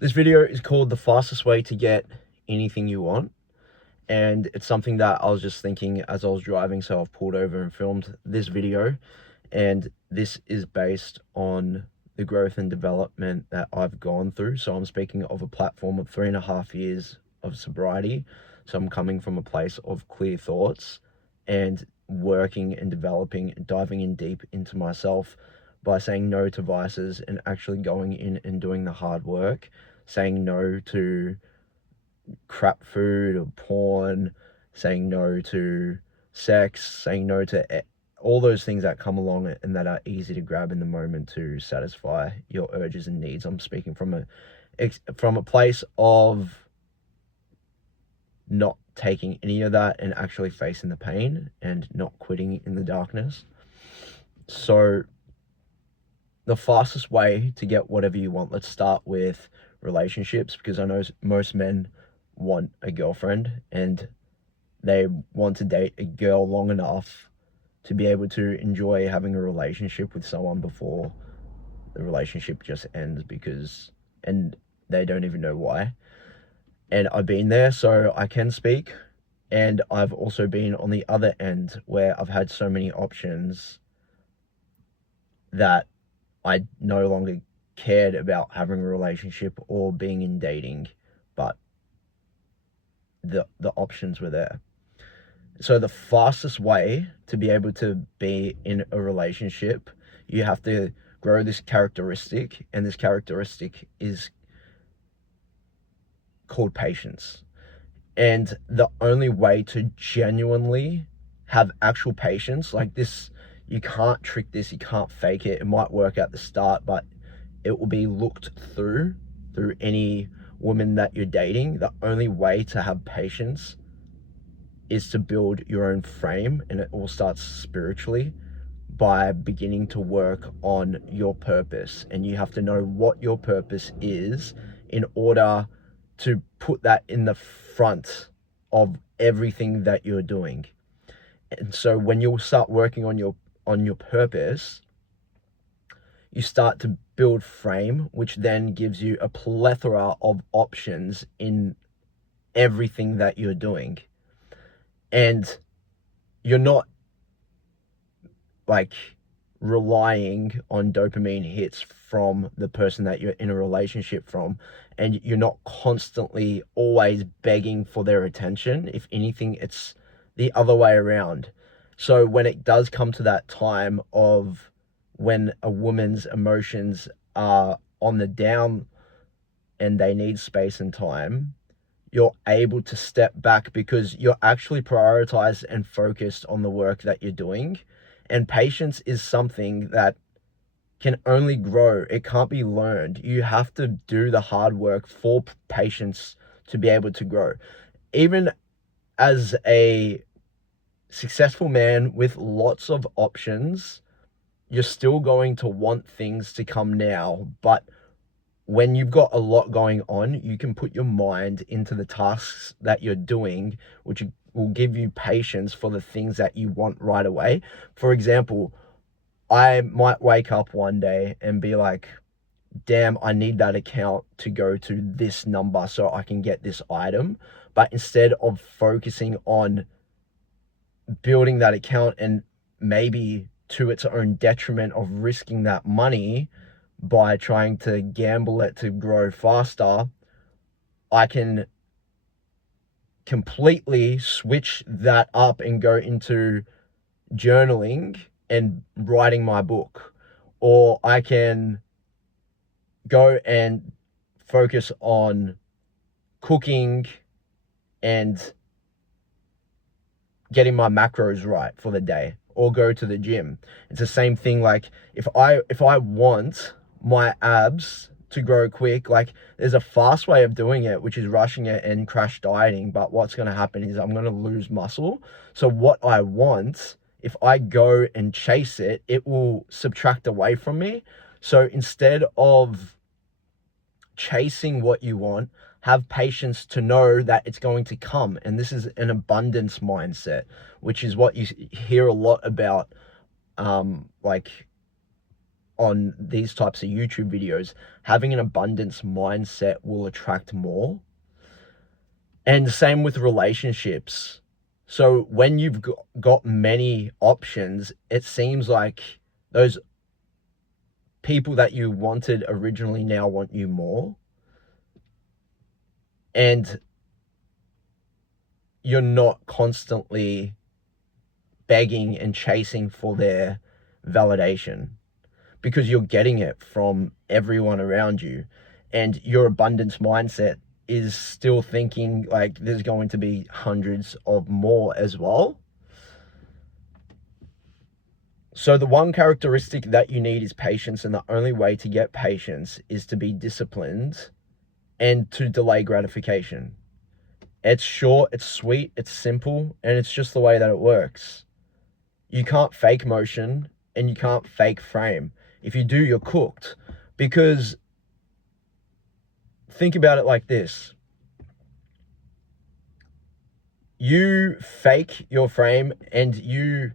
This video is called The Fastest Way to Get Anything You Want, and it's something that I was just thinking as I was driving, so I've pulled over and filmed this video, and this is based on the growth and development that I've gone through. So I'm speaking of a platform of 3.5 years of sobriety, so I'm coming from a place of clear thoughts and working and developing and diving in deep into myself by saying no to vices and actually going in and doing the hard work, saying no to crap food or porn, saying no to sex, saying no to all those things that come along and that are easy to grab in the moment to satisfy your urges and needs. I'm speaking from a place of not taking any of that and actually facing the pain and not quitting in the darkness. So the fastest way to get whatever you want, let's start with relationships, because I know most men want a girlfriend and they want to date a girl long enough to be able to enjoy having a relationship with someone before the relationship just ends, and they don't even know why. And I've been there, so I can speak. And I've also been on the other end where I've had so many options that I no longer cared about having a relationship or being in dating, but the options were there. So the fastest way to be able to be in a relationship, you have to grow this characteristic, and this characteristic is called patience. And the only way to genuinely have actual patience, like this, you can't trick this, you can't fake it. It might work at the start, but it will be looked through any woman that you're dating. The only way to have patience is to build your own frame, and it all starts spiritually by beginning to work on your purpose. And you have to know what your purpose is in order to put that in the front of everything that you're doing. And so when you start working on your purpose, you start to build frame, which then gives you a plethora of options in everything that you're doing. And you're not like relying on dopamine hits from the person that you're in a relationship from, and you're not constantly always begging for their attention. If anything, it's the other way around. So when it does come to that time of when a woman's emotions are on the down and they need space and time, you're able to step back because you're actually prioritized and focused on the work that you're doing. And patience is something that can only grow. It can't be learned. You have to do the hard work for patience to be able to grow. Even as a successful man with lots of options, you're still going to want things to come now. But when you've got a lot going on, you can put your mind into the tasks that you're doing, which will give you patience for the things that you want right away. For example, I might wake up one day and be like, damn, I need that account to go to this number so I can get this item. But instead of focusing on building that account and maybe to its own detriment of risking that money by trying to gamble it to grow faster, I can completely switch that up and go into journaling and writing my book. Or I can go and focus on cooking and getting my macros right for the day, or go to the gym. It's the same thing. Like if I want my abs to grow quick, like there's a fast way of doing it, which is rushing it and crash dieting. But what's going to happen is I'm going to lose muscle. So what I want, if I go and chase it, it will subtract away from me. So instead of chasing what you want, have patience to know that it's going to come. And this is an abundance mindset, which is what you hear a lot about, like on these types of YouTube videos, having an abundance mindset will attract more. And the same with relationships. So when you've got many options, it seems like those people that you wanted originally now want you more. And you're not constantly begging and chasing for their validation, because you're getting it from everyone around you. And your abundance mindset is still thinking like there's going to be hundreds of more as well. So the one characteristic that you need is patience, and the only way to get patience is to be disciplined and to delay gratification. It's short, it's sweet, it's simple, and it's just the way that it works. You can't fake motion and you can't fake frame. If you do, you're cooked. Because think about it like this. You fake your frame and you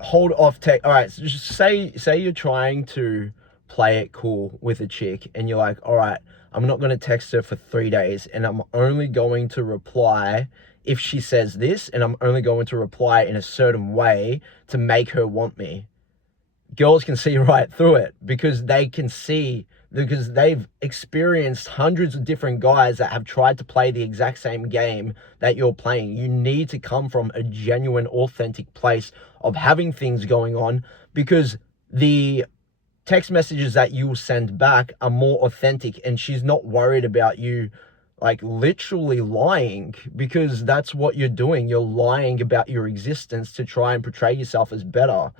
hold off all right, so just say you're trying to play it cool with a chick and you're like, all right, I'm not going to text her for 3 days and I'm only going to reply if she says this, and I'm only going to reply in a certain way to make her want me. Girls can see right through it because they've experienced hundreds of different guys that have tried to play the exact same game that you're playing. You need to come from a genuine, authentic place of having things going on, because the text messages that you will send back are more authentic, and she's not worried about you like literally lying, because that's what you're doing. You're lying about your existence to try and portray yourself as better.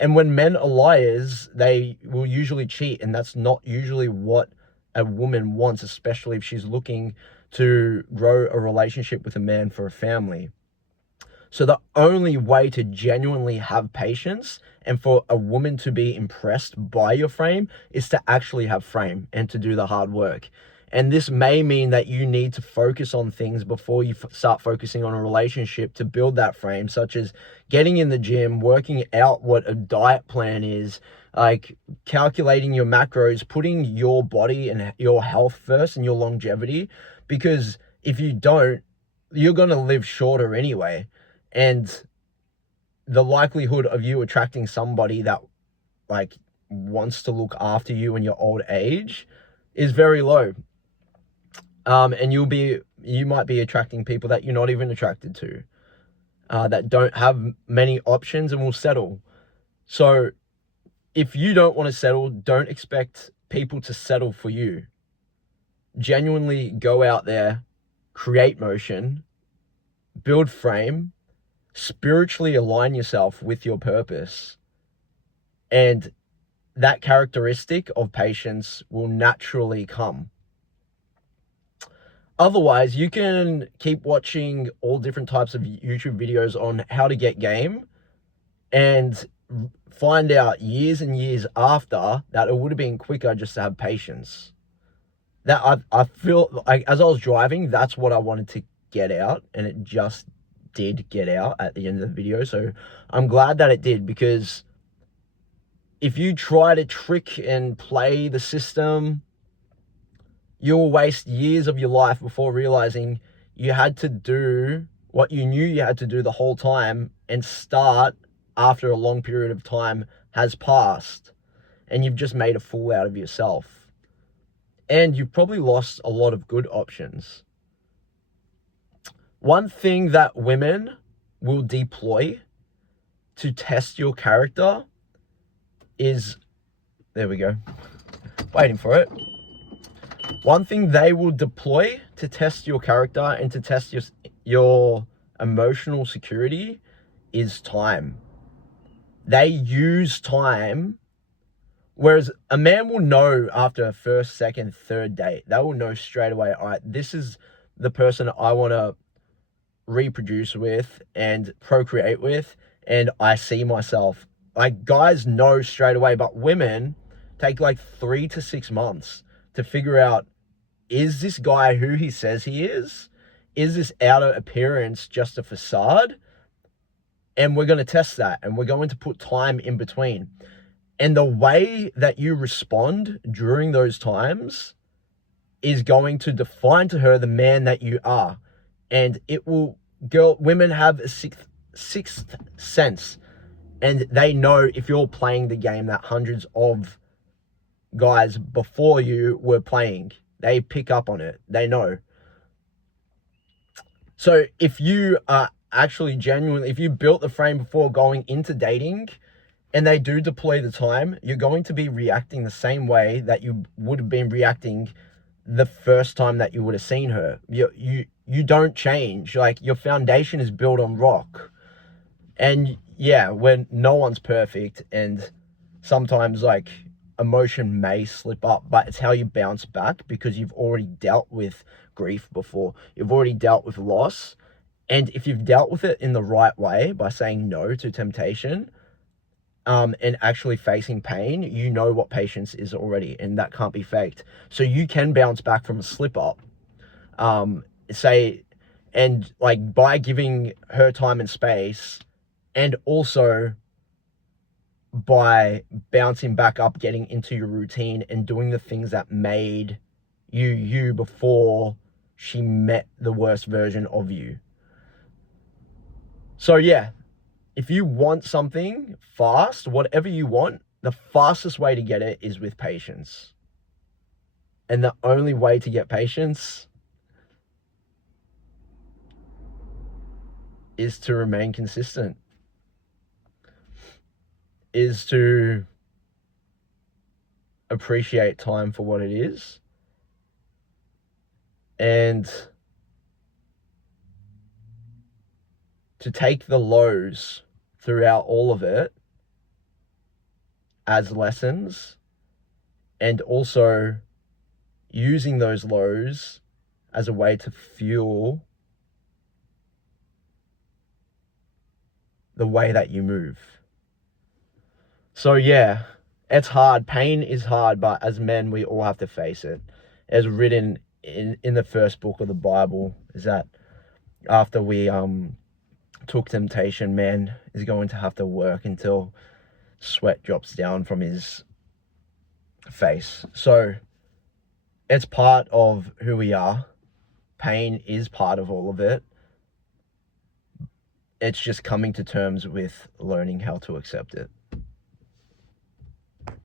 And when men are liars, they will usually cheat, and that's not usually what a woman wants, especially if she's looking to grow a relationship with a man for a family. So the only way to genuinely have patience and for a woman to be impressed by your frame is to actually have frame and to do the hard work. And this may mean that you need to focus on things before you start focusing on a relationship to build that frame, such as getting in the gym, working out what a diet plan is, like calculating your macros, putting your body and your health first and your longevity. Because if you don't, you're going to live shorter anyway. And the likelihood of you attracting somebody that like wants to look after you in your old age is very low. And you might be attracting people that you're not even attracted to, that don't have many options and will settle. So if you don't want to settle, don't expect people to settle for you. Genuinely go out there, create motion, build frame, spiritually align yourself with your purpose. And that characteristic of patience will naturally come. Otherwise, you can keep watching all different types of YouTube videos on how to get game and find out years and years after that it would have been quicker just to have patience. That I feel like as I was driving, that's what I wanted to get out, and it just did get out at the end of the video. So I'm glad that it did, because if you try to trick and play the system, you'll waste years of your life before realizing you had to do what you knew you had to do the whole time and start after a long period of time has passed, and you've just made a fool out of yourself. And you've probably lost a lot of good options. One thing that women will deploy to test your character is, there we go, waiting for it. One thing they will deploy to test your character and to test your emotional security is time. They use time, whereas a man will know after a first, second, third date. They will know straight away, all right, this is the person I want to reproduce with and procreate with, and I see myself. Like, guys know straight away, but women take like 3 to 6 months to figure out, is this guy who he says he is? Is this outer appearance just a facade? And we're going to test that, and we're going to put time in between. And the way that you respond during those times is going to define to her the man that you are. And it will, women have a sixth sense, and they know if you're playing the game that hundreds of guys before you were playing. They pick up on it. They know. So if you are actually genuinely, if you built the frame before going into dating and they do deploy the time, you're going to be reacting the same way that you would have been reacting the first time that you would have seen her. You don't change. Like, your foundation is built on rock. And yeah, when no one's perfect, and sometimes like emotion may slip up, but it's how you bounce back, because you've already dealt with grief before. You've already dealt with loss. And if you've dealt with it in the right way by saying no to temptation, and actually facing pain, you know what patience is already, and that can't be faked. So you can bounce back from a slip up, and like by giving her time and space, and also by bouncing back up, getting into your routine and doing the things that made you before she met the worst version of you. So yeah, if you want something fast, whatever you want, the fastest way to get it is with patience. And the only way to get patience is to remain consistent, is to appreciate time for what it is, and to take the lows throughout all of it as lessons, and also using those lows as a way to fuel the way that you move. So yeah, it's hard. Pain is hard, but as men, we all have to face it. As written in the first book of the Bible, is that after we took temptation, man is going to have to work until sweat drops down from his face. So it's part of who we are. Pain is part of all of it. It's just coming to terms with learning how to accept it.